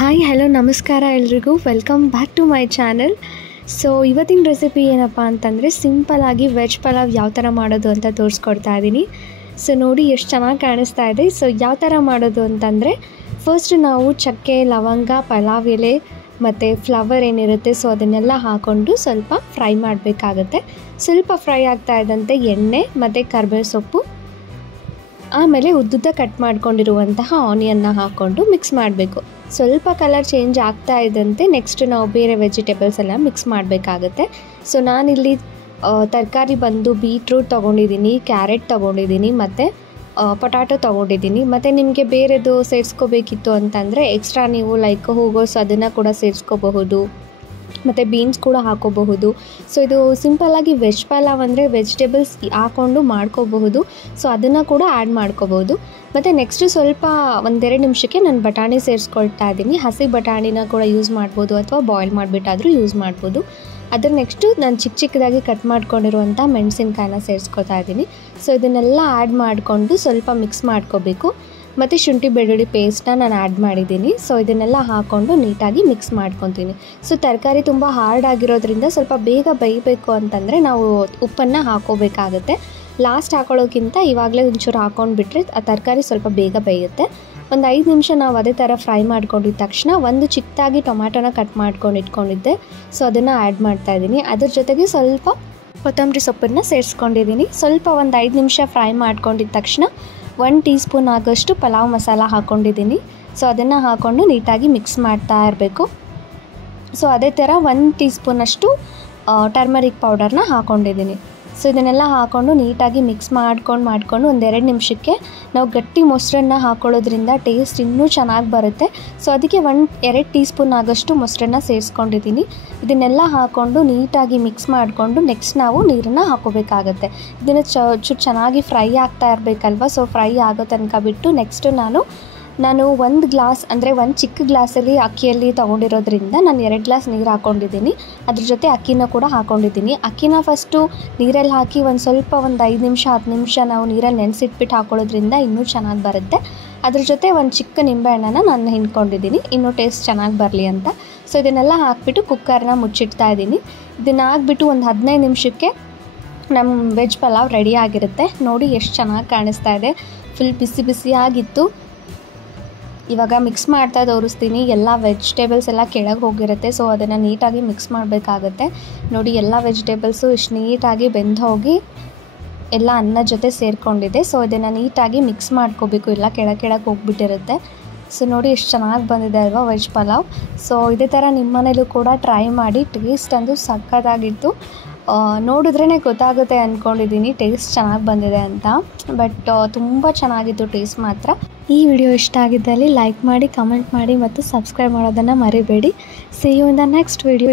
Hi hello ನಮಸ್ಕಾರ ಎಲ್ರಿಗೂ welcome back to my channel. So ಇವತ್ತಿನ ರೆಸಿಪಿ ಏನಪ್ಪ ಅಂತಂದರೆ ಸಿಂಪಲ್ಲಾಗಿ ವೆಜ್ ಪಲಾವ್ ಯಾವ ಥರ ಮಾಡೋದು ಅಂತ ತೋರಿಸ್ಕೊಡ್ತಾ ಇದ್ದೀನಿ. ಸೊ ನೋಡಿ ಎಷ್ಟು ಚೆನ್ನಾಗಿ ಕಾಣಿಸ್ತಾ ಇದೆ. ಸೊ ಯಾವ ಥರ ಮಾಡೋದು ಅಂತಂದರೆ ಫಸ್ಟ್ ನಾವು ಚಕ್ಕೆ, ಲವಂಗ, ಪಲಾವ್ ಎಲೆ ಮತ್ತು ಫ್ಲವರ್ ಏನಿರುತ್ತೆ ಸೊ ಅದನ್ನೆಲ್ಲ ಹಾಕ್ಕೊಂಡು ಸ್ವಲ್ಪ ಫ್ರೈ ಮಾಡಬೇಕಾಗತ್ತೆ. ಸ್ವಲ್ಪ ಫ್ರೈ ಆಗ್ತಾ ಇದ್ದಂತೆ ಎಣ್ಣೆ ಮತ್ತು ಕರಿಬೇವು ಸೊಪ್ಪು, ಆಮೇಲೆ ಉದ್ದುದ್ದ ಕಟ್ ಮಾಡ್ಕೊಂಡಿರುವಂತಹ ಆನಿಯನ್ನ ಹಾಕ್ಕೊಂಡು ಮಿಕ್ಸ್ ಮಾಡಬೇಕು. ಸ್ವಲ್ಪ ಕಲರ್ ಚೇಂಜ್ ಆಗ್ತಾ ಇದ್ದಂತೆ ನೆಕ್ಸ್ಟ್ ನಾವು ಬೇರೆ ವೆಜಿಟೇಬಲ್ಸ್ ಎಲ್ಲ ಮಿಕ್ಸ್ ಮಾಡಬೇಕಾಗತ್ತೆ. ಸೊ ನಾನಿಲ್ಲಿ ತರಕಾರಿ ಬಂದು ಬೀಟ್ರೂಟ್ ತೊಗೊಂಡಿದ್ದೀನಿ, ಕ್ಯಾರೆಟ್ ತೊಗೊಂಡಿದ್ದೀನಿ ಮತ್ತು ಪೊಟ್ಯಾಟೊ ತೊಗೊಂಡಿದ್ದೀನಿ. ಮತ್ತು ನಿಮಗೆ ಬೇರೆದು ಸೇರಿಸ್ಕೋಬೇಕಿತ್ತು ಅಂತಂದರೆ ಎಕ್ಸ್ಟ್ರಾ ನೀವು ಲೈಕ್ ಹೂಗೋಸ್ ಅದನ್ನು ಕೂಡ ಸೇರಿಸ್ಕೋಬಹುದು, ಮತ್ತು ಬೀನ್ಸ್ ಕೂಡ ಹಾಕೋಬಹುದು. ಸೊ ಇದು ಸಿಂಪಲ್ಲಾಗಿ ವೆಜ್ ಪಲಾವ್ ಅಂದರೆ ವೆಜಿಟೇಬಲ್ಸ್ ಹಾಕ್ಕೊಂಡು ಮಾಡ್ಕೋಬಹುದು. ಸೊ ಅದನ್ನು ಕೂಡ ಆ್ಯಡ್ ಮಾಡ್ಕೋಬೋದು. ಮತ್ತು ನೆಕ್ಸ್ಟು ಸ್ವಲ್ಪ ಒಂದೆರಡು ನಿಮಿಷಕ್ಕೆ ನಾನು ಬಟಾಣಿ ಸೇರಿಸ್ಕೊಳ್ತಾ ಇದ್ದೀನಿ. ಹಸಿ ಬಟಾಣಿನ ಕೂಡ ಯೂಸ್ ಮಾಡ್ಬೋದು ಅಥವಾ ಬಾಯ್ಲ್ ಮಾಡಿಬಿಟ್ಟಾದರೂ ಯೂಸ್ ಮಾಡ್ಬೋದು. ಅದರ ನೆಕ್ಸ್ಟು ನಾನು ಚಿಕ್ಕದಾಗಿ ಕಟ್ ಮಾಡ್ಕೊಂಡಿರುವಂಥ ಮೆಣಸಿನ್ಕಾಯಿನ ಸೇರಿಸ್ಕೊತಾ ಇದ್ದೀನಿ. ಸೊ ಇದನ್ನೆಲ್ಲ ಆ್ಯಡ್ ಮಾಡಿಕೊಂಡು ಸ್ವಲ್ಪ ಮಿಕ್ಸ್ ಮಾಡ್ಕೋಬೇಕು. ಮತ್ತು ಶುಂಠಿ ಬೆಳ್ಳುಳ್ಳಿ ಪೇಸ್ಟನ್ನ ನಾನು ಆ್ಯಡ್ ಮಾಡಿದ್ದೀನಿ. ಸೊ ಇದನ್ನೆಲ್ಲ ಹಾಕ್ಕೊಂಡು ನೀಟಾಗಿ ಮಿಕ್ಸ್ ಮಾಡ್ಕೊತೀನಿ. ಸೊ ತರಕಾರಿ ತುಂಬ ಹಾರ್ಡ್ ಆಗಿರೋದ್ರಿಂದ ಸ್ವಲ್ಪ ಬೇಗ ಬೇಯಬೇಕು ಅಂತಂದರೆ ನಾವು ಉಪ್ಪನ್ನು ಹಾಕೋಬೇಕಾಗತ್ತೆ. ಲಾಸ್ಟ್ ಹಾಕೊಳ್ಳೋಕ್ಕಿಂತ ಇವಾಗಲೇ ಒಂಚೂರು ಹಾಕ್ಕೊಂಡ್ಬಿಟ್ರೆ ಆ ತರಕಾರಿ ಸ್ವಲ್ಪ ಬೇಗ ಬೇಯುತ್ತೆ. ಒಂದು 5 ನಿಮಿಷ ನಾವು ಅದೇ ಥರ ಫ್ರೈ ಮಾಡ್ಕೊಂಡಿದ್ದ ತಕ್ಷಣ ಒಂದು ಚಿಕ್ಕದಾಗಿ ಟೊಮ್ಯಾಟೊನ ಕಟ್ ಮಾಡ್ಕೊಂಡು ಇಟ್ಕೊಂಡಿದ್ದೆ. ಸೊ ಅದನ್ನು ಆ್ಯಡ್ ಮಾಡ್ತಾಯಿದ್ದೀನಿ. ಅದ್ರ ಜೊತೆಗೆ ಸ್ವಲ್ಪ ಕೊತ್ತಂಬರಿ ಸೊಪ್ಪನ್ನು ಸೇರಿಸ್ಕೊಂಡಿದ್ದೀನಿ. ಸ್ವಲ್ಪ ಒಂದು 5 ನಿಮಿಷ ಫ್ರೈ ಮಾಡ್ಕೊಂಡಿದ್ದ ತಕ್ಷಣ 1 ಟೀ ಸ್ಪೂನ್ ಆಗೋಷ್ಟು ಪಲಾವ್ ಮಸಾಲ ಹಾಕ್ಕೊಂಡಿದ್ದೀನಿ. ಸೊ ಅದನ್ನು ಹಾಕ್ಕೊಂಡು ನೀಟಾಗಿ ಮಿಕ್ಸ್ ಮಾಡ್ತಾ ಇರಬೇಕು. ಸೊ ಅದೇ ಥರ 1 ಟೀ ಸ್ಪೂನಷ್ಟು ಟರ್ಮರಿಕ್ ಪೌಡರ್ನ ಹಾಕ್ಕೊಂಡಿದ್ದೀನಿ. ಸೊ ಇದನ್ನೆಲ್ಲ ಹಾಕ್ಕೊಂಡು ನೀಟಾಗಿ ಮಿಕ್ಸ್ ಮಾಡ್ಕೊಂಡು ಒಂದು 2 ನಿಮಿಷಕ್ಕೆ ನಾವು ಗಟ್ಟಿ ಮೊಸರನ್ನ ಹಾಕ್ಕೊಳ್ಳೋದ್ರಿಂದ ಟೇಸ್ಟ್ ಇನ್ನೂ ಚೆನ್ನಾಗಿ ಬರುತ್ತೆ. ಸೊ ಅದಕ್ಕೆ 1-2 ಟೀ ಸ್ಪೂನ್ ಆಗೋಷ್ಟು ಮೊಸರನ್ನ ಸೇರಿಸ್ಕೊಂಡಿದ್ದೀನಿ. ಇದನ್ನೆಲ್ಲ ಹಾಕ್ಕೊಂಡು ನೀಟಾಗಿ ಮಿಕ್ಸ್ ಮಾಡಿಕೊಂಡು ನೆಕ್ಸ್ಟ್ ನಾವು ನೀರನ್ನು ಹಾಕೋಬೇಕಾಗತ್ತೆ. ಇದನ್ನು ಚೆನ್ನಾಗಿ ಫ್ರೈ ಆಗ್ತಾ ಇರಬೇಕಲ್ವ. ಸೊ ಫ್ರೈ ಆಗೋ ತನಕ ಬಿಟ್ಟು ನೆಕ್ಸ್ಟು ನಾನು 1 ಗ್ಲಾಸ್ ಅಂದರೆ 1 ಚಿಕ್ಕ ಗ್ಲಾಸಲ್ಲಿ ಅಕ್ಕಿಯಲ್ಲಿ ತೊಗೊಂಡಿರೋದ್ರಿಂದ ನಾನು 2 ಗ್ಲಾಸ್ ನೀರು ಹಾಕ್ಕೊಂಡಿದ್ದೀನಿ. ಅದ್ರ ಜೊತೆ ಅಕ್ಕಿನ ಕೂಡ ಹಾಕ್ಕೊಂಡಿದ್ದೀನಿ. ಅಕ್ಕಿನ ಫಸ್ಟು ನೀರಲ್ಲಿ ಹಾಕಿ ಒಂದು 5 ನಿಮಿಷ 10 ನಿಮಿಷ ನಾವು ನೀರಲ್ಲಿ ನೆನೆಸಿಟ್ಬಿಟ್ಟು ಹಾಕೊಳ್ಳೋದ್ರಿಂದ ಇನ್ನೂ ಚೆನ್ನಾಗಿ ಬರುತ್ತೆ. ಅದ್ರ ಜೊತೆ ಒಂದು ಚಿಕ್ಕ ನಿಂಬೆಹಣ್ಣನ್ನು ನಾನು ಹಿಂಡ್ಕೊಂಡಿದ್ದೀನಿ ಇನ್ನೂ ಟೇಸ್ಟ್ ಚೆನ್ನಾಗಿ ಬರಲಿ ಅಂತ. ಸೊ ಇದನ್ನೆಲ್ಲ ಹಾಕ್ಬಿಟ್ಟು ಕುಕ್ಕರ್ನ ಮುಚ್ಚಿಡ್ತಾ ಇದ್ದೀನಿ. ಇದನ್ನು ಹಾಕ್ಬಿಟ್ಟು ಒಂದು 15 ನಿಮಿಷಕ್ಕೆ ನಮ್ಮ ವೆಜ್ ಪಲಾವ್ ರೆಡಿ ಆಗಿರುತ್ತೆ. ನೋಡಿ ಎಷ್ಟು ಚೆನ್ನಾಗಿ ಕಾಣಿಸ್ತಾ ಇದೆ. ಫುಲ್ ಬಿಸಿ ಬಿಸಿಯಾಗಿತ್ತು. ಇವಾಗ ಮಿಕ್ಸ್ ಮಾಡ್ತಾ ತೋರಿಸ್ತೀನಿ. ಎಲ್ಲ ವೆಜಿಟೇಬಲ್ಸ್ ಎಲ್ಲ ಕೆಳಗೆ ಹೋಗಿರುತ್ತೆ. ಸೊ ಅದನ್ನು ನೀಟಾಗಿ ಮಿಕ್ಸ್ ಮಾಡಬೇಕಾಗತ್ತೆ. ನೋಡಿ ಎಲ್ಲ ವೆಜಿಟೇಬಲ್ಸು ಇಷ್ಟು ನೀಟಾಗಿ ಬೆಂದು ಹೋಗಿ ಎಲ್ಲ ಅನ್ನ ಜೊತೆ ಸೇರಿಕೊಂಡಿದೆ. ಸೊ ಇದನ್ನು ನೀಟಾಗಿ ಮಿಕ್ಸ್ ಮಾಡ್ಕೋಬೇಕು. ಎಲ್ಲ ಕೆಳಗೆ ಹೋಗ್ಬಿಟ್ಟಿರುತ್ತೆ. ಸೊ ನೋಡಿ ಎಷ್ಟು ಚೆನ್ನಾಗಿ ಬಂದಿದೆ ಅಲ್ವಾ ವೆಜ್ ಪಲಾವ್. ಸೊ ಇದೇ ಥರ ನಿಮ್ಮ ಮನೇಲೂ ಕೂಡ ಟ್ರೈ ಮಾಡಿ. ಟೇಸ್ಟ್ ಅಂದು ಸಖತ್ತಾಗಿತ್ತು. ನೋಡಿದ್ರೇ ಗೊತ್ತಾಗುತ್ತೆ ಅಂದ್ಕೊಂಡಿದ್ದೀನಿ ಟೇಸ್ಟ್ ಚೆನ್ನಾಗಿ ಬಂದಿದೆ ಅಂತ. ಬಟ್ ತುಂಬ ಚೆನ್ನಾಗಿತ್ತು ಟೇಸ್ಟ್ ಮಾತ್ರ. ಈ ವಿಡಿಯೋ ಇಷ್ಟ ಆಗಿದ್ದಲ್ಲಿ ಲೈಕ್ ಮಾಡಿ, ಕಮೆಂಟ್ ಮಾಡಿ ಮತ್ತು ಸಬ್ಸ್ಕ್ರೈಬ್ ಮಾಡೋದನ್ನು ಮರಿಬೇಡಿ. See you in the next video.